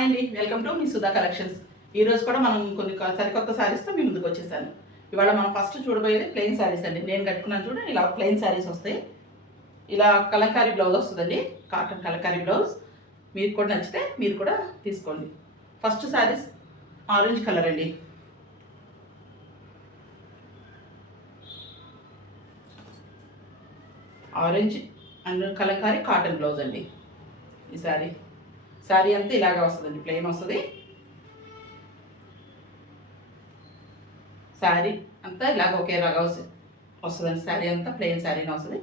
Hi అండి, welcome to me Sudha collections. ఈరోజు కూడా మనం కొన్ని సరికొత్త శారీస్తో మీ ముందుకు వచ్చేసాను. ఇవాళ మనం ఫస్ట్ చూడబోయేది ప్లెయిన్ శారీస్ అండి. నేను కట్టుకున్నాను చూడండి, ఇలా ప్లెయిన్ శారీస్ వస్తాయి. ఇలా కలంకారీ బ్లౌజ్ వస్తుందండి, కాటన్ కలంకారీ బ్లౌజ్. మీకు కూడా నచ్చితే మీరు కూడా తీసుకోండి. ఫస్ట్ శారీస్ ఆరెంజ్ కలర్ అండి. Orange and Kalamkari cotton blouse అండి. ఈ శారీ అంతా ఇలాగే వస్తుందండి, ప్లెయిన్ వస్తుంది. శారీ అంతా ఇలాగ ఒకేలాగా వస్తుందండి. శారీ అంతా ప్లెయిన్ శారీనే వస్తుంది.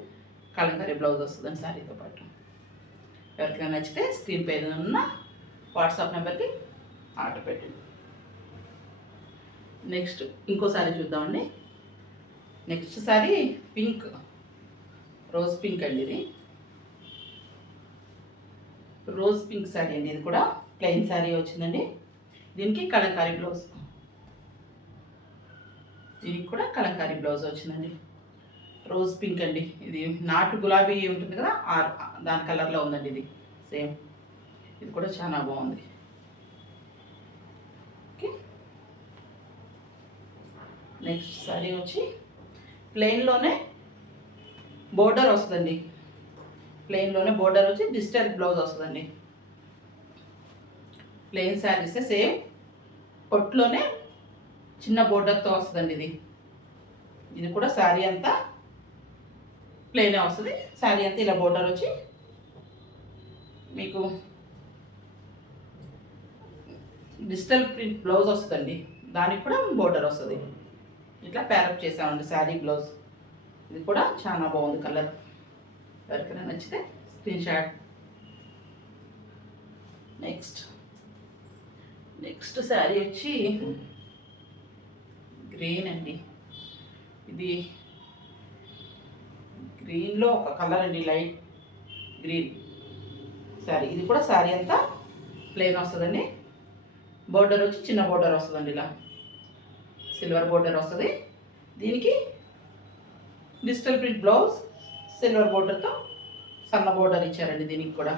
కలంకారీ బ్లౌజ్ వస్తుందండి శారీతో పాటు. ఎవరికైనా నచ్చితే స్క్రీన్ పైన ఉన్న వాట్సాప్ నెంబర్కి ఆర్డర్ పెట్టండి. నెక్స్ట్ ఇంకో శారీ చూద్దామండి. Next sari pink, rose pink అండి. ఇది రోజ్ పింక్ శారీ అండి. ఇది కూడా ప్లెయిన్ శారీ వచ్చిందండి. దీనికి కలంకారీ బ్లౌజ్, దీనికి కూడా కలంకారీ బ్లౌజ్ వచ్చిందండి. రోజ్ పింక్ అండి. ఇది నాటు గులాబీ ఉంటుంది కదా, దాని కలర్లో ఉందండి. ఇది సేమ్, ఇది కూడా చాలా బాగుంది. ఓకే, నెక్స్ట్ శారీ వచ్చి ప్లెయిన్లోనే బోర్డర్ వస్తుందండి. ప్లెయిన్లోనే బోర్డర్ వచ్చి డిజిటల్ బ్లౌజ్ వస్తుందండి. ప్లెయిన్ శారీసే సేమ్, పొట్లోనే చిన్న బోర్డర్తో వస్తుందండి. ఇది కూడా శారీ అంతా ప్లెయినే వస్తుంది. శారీ అంతా ఇలా బోర్డర్ వచ్చి మీకు డిజిటల్ ప్రింట్ బ్లౌజ్ వస్తుందండి. దానికి కూడా బోర్డర్ వస్తుంది. ఇట్లా ప్యారప్ చేసామండి శారీ బ్లౌజ్. ఇది కూడా చాలా బాగుంది కలర్. ఎవరికైనా నచ్చితే స్క్రీన్ షాట్. నెక్స్ట్ శారీ వచ్చి గ్రీన్ అండి. ఇది గ్రీన్లో ఒక కలర్ అండి, లైట్ గ్రీన్ శారీ. ఇది కూడా శారీ అంతా ప్లెయిన్ వస్తుందండి. బోర్డర్ వచ్చి చిన్న బోర్డర్ వస్తుందండి, ఇలా సిల్వర్ బోర్డర్ వస్తుంది. దీనికి డిజిటల్ ప్రింట్ బ్లౌజ్, సిల్వర్ బోర్డర్తో సన్న బోర్డర్ ఇచ్చారండి దీనికి కూడా.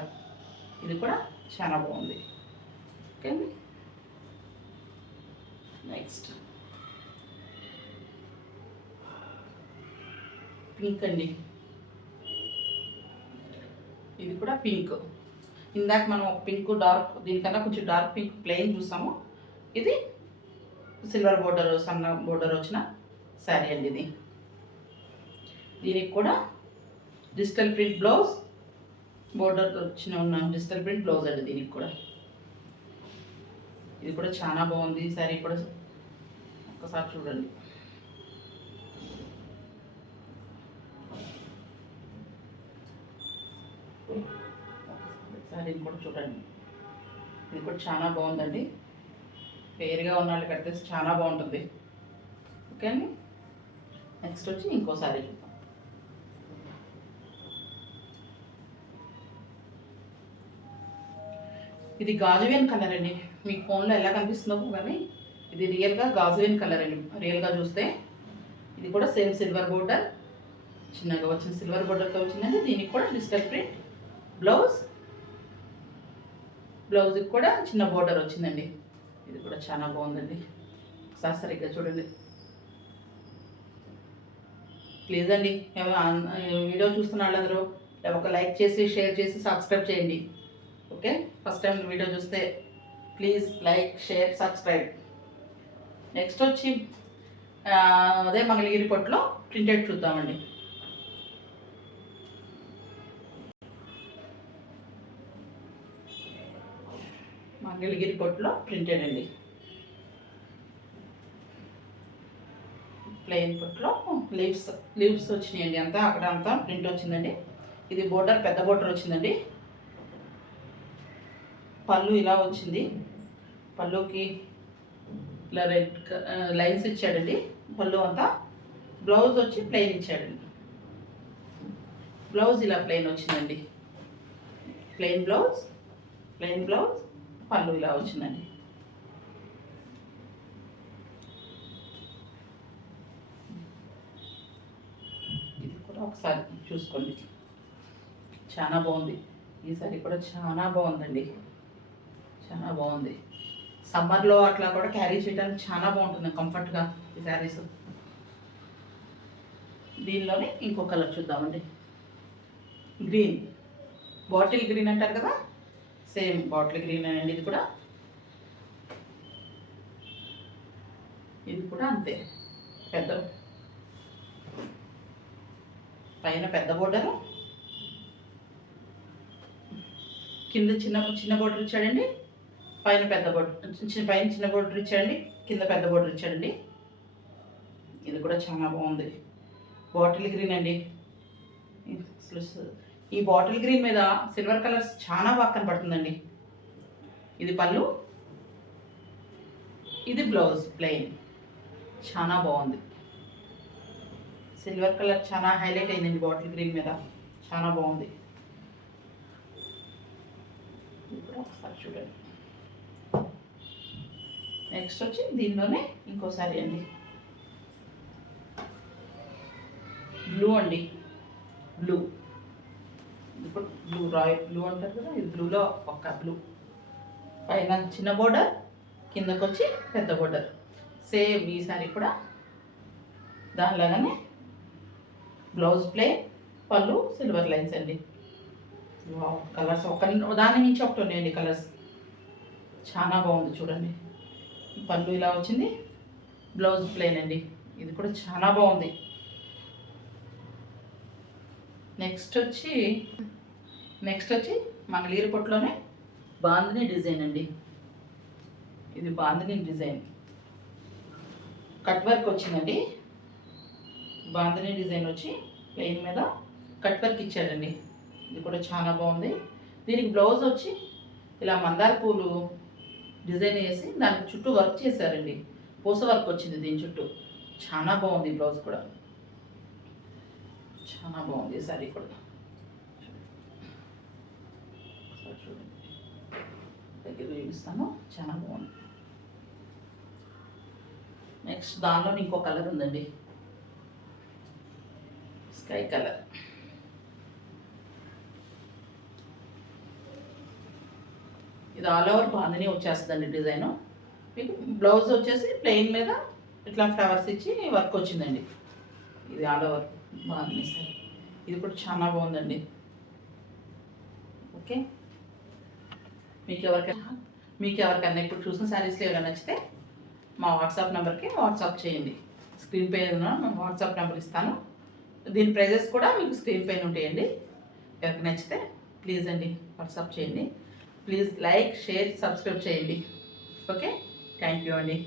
ఇది కూడా చాలా బాగుంది. ఓకే అండి. నెక్స్ట్ పింక్ అండి. ఇది కూడా పింక్. ఇందాక మనం ఒక పింక్ డార్క్, దీనికన్నా కొంచెం డార్క్ పింక్ ప్లెయిన్ చూసాము. ఇది సిల్వర్ బోర్డర్, సన్న బోర్డర్ వచ్చిన శారీ అండి. దీనికి కూడా డిజిటల్ ప్రింట్ బ్లౌజ్, బోర్డర్ ఉన్న డిజిటల్ ప్రింట్ బ్లౌజ్ అండి దీనికి కూడా. ఇది కూడా చాలా బాగుంది. ఈ శారీ కూడా ఒక్కసారి చూడండి. శారీని కూడా చూడండి. ఇది కూడా చాలా బాగుందండి. పేరుగా ఉన్న వాళ్ళు కడితే చాలా బాగుంటుంది. ఓకే అండి. నెక్స్ట్ వచ్చి ఇంకో శారీ చూద్దాం. ఇది గాజువేన్ కలర్ అండి. మీకు ఫోన్లో ఎలా కనిపిస్తుందో కానీ ఇది రియల్గా గాజువేన్ కలర్ అండి. రియల్గా చూస్తే ఇది కూడా సేమ్ సిల్వర్ బోర్డర్, చిన్నగా వచ్చిన సిల్వర్ బోర్డర్తో వచ్చిందండి. దీనికి కూడా డిజిటల్ ప్రింట్ బ్లౌజ్కి కూడా చిన్న బోర్డర్ వచ్చిందండి. ఇది కూడా చాలా బాగుందండి. ఒకసారి సరిగ్గా చూడండి ప్లీజ్ అండి. వీడియో చూస్తున్న వాళ్ళందరూ ఒక లైక్ చేసి, షేర్ చేసి, సబ్స్క్రైబ్ చేయండి. ఓకే, ఫస్ట్ టైం వీడియో చూస్తే please like, share, subscribe. Next వచ్చి అదే మంగళగిరి పొట్టులో ప్రింటెడ్ చూద్దామండి. మంగళగిరి పొట్టులో ప్రింటెడ్ అండి. ప్లెయిన్ పొట్టులో లీవ్స్ వచ్చినాయండి. అంతా అక్కడ అంతా ప్రింట్ వచ్చిందండి. ఇది బోర్డర్ పెద్ద బోర్డర్ వచ్చిందండి. పళ్ళు ఇలా వచ్చింది. పళ్ళుకి ఇలా రెడ్ లైన్స్ ఇచ్చాడండి. పళ్ళు అంతా బ్లౌజ్ వచ్చి ప్లెయిన్ ఇచ్చాడండి. బ్లౌజ్ ఇలా ప్లెయిన్ వచ్చిందండి. ప్లెయిన్ బ్లౌజ్, పళ్ళు ఇలా వచ్చిందండి. ఇది కూడా ఒకసారి చూసుకోండి, చాలా బాగుంది. ఈ సారీ కూడా చాలా బాగుందండి. చాలా బాగుంది. సమ్మర్లో అట్లా కూడా క్యారీ చేయడానికి చాలా బాగుంటుంది కంఫర్ట్గా ఈ శారీస్. దీనిలోనే ఇంకో కలర్ చూద్దామండి. గ్రీన్, బాటిల్ గ్రీన్ అంటారు కదా, సేమ్ బాటిల్ గ్రీన్ అండి. ఇది కూడా అంతే, పెద్ద పైన పెద్ద బోర్డరు, కింద చిన్న బోర్డర్ ఇచ్చాడండి. పైన పెద్ద బోర్డర్, పైన చిన్న బోర్డర్ ఇచ్చాడండి, కింద పెద్ద బోర్డర్ ఇచ్చాడండి. ఇది కూడా చాలా బాగుంది. బాటిల్ గ్రీన్ అండి. ఈ బాటిల్ గ్రీన్ మీద సిల్వర్ కలర్స్ చాలా బాగా కనపడుతుందండి. ఇది పళ్ళు, ఇది బ్లౌజ్ ప్లెయిన్. చాలా బాగుంది. సిల్వర్ కలర్ చాలా హైలైట్ అయిందండి బాటిల్ గ్రీన్ మీద, చాలా బాగుంది. ఒకసారి చూడండి. నెక్స్ట్ వచ్చి దీనిలోనే ఇంకోసారి అండి, బ్లూ అండి. బ్లూ, ఇప్పుడు బ్లూ రాయల్ బ్లూ అంటారు కదా, ఇది బ్లూలో ఒక్క బ్లూ. పైన చిన్న బోర్డర్, కిందకు వచ్చి పెద్ద బోర్డర్. సేమ్ ఈ సారీ కూడా దానిలాగానే బ్లౌజ్ ప్లెయిన్, పళ్ళు సిల్వర్ లైన్స్ అండి. కలర్స్ దాని నుంచి ఒకటి ఉన్నాయండి కలర్స్. చాలా బాగుంది చూడండి. పళ్ళు ఇలా వచ్చింది, బ్లౌజ్ ప్లెయిన్ అండి. ఇది కూడా చాలా బాగుంది. నెక్స్ట్ వచ్చి మంగళగిరి పొట్టులోనే బాందిని డిజైన్ అండి. ఇది బాందిని డిజైన్, కట్ వర్క్ వచ్చిందండి. బాందిని డిజైన్ వచ్చి ప్లెయిన్ మీద కట్ వర్క్ ఇచ్చాడండి. ఇది కూడా చాలా బాగుంది. దీనికి బ్లౌజ్ వచ్చి ఇలా మందార పూలు డిజైన్ వేసి దానికి చుట్టూ వర్క్ చేశారండి. పూస వర్క్ వచ్చింది దీని చుట్టూ. చాలా బాగుంది. బ్లౌజ్ కూడా చాలా బాగుంది. ఈ సారీ కూడా చూడండి, దగ్గర చూపిస్తాను. చాలా బాగుంది. నెక్స్ట్ దానిలో ఇంకో కలర్ ఉందండి, స్కై కలర్. ఇది ఆల్ ఓవర్ బాందిని వచ్చేస్తుందండి డిజైను. మీకు బ్లౌజ్ వచ్చేసి ప్లెయిన్ మీద ఇట్లా ఫ్లవర్స్ ఇచ్చి వర్క్ వచ్చిందండి. ఇది ఆల్ ఓవర్ బాందిని సారీ. ఇది కూడా చాలా బాగుందండి. ఓకే, మీకు ఎవరికైనా ఇప్పుడు చూసిన శారీస్లో ఎవరైనా నచ్చితే మా వాట్సాప్ నెంబర్కి వాట్సాప్ చేయండి. స్క్రీన్ పైన ఉన్న వాట్సాప్ నెంబర్ ఇస్తాను. దీని ప్రైజెస్ కూడా మీకు స్క్రీన్ పైన ఉంటాయండి. ఎవరికి నచ్చితే ప్లీజ్ అండి వాట్సాప్ చేయండి. ప్లీజ్ లైక్, షేర్, సబ్స్క్రైబ్ చేయండి. ఓకే, థ్యాంక్ యూ అండి.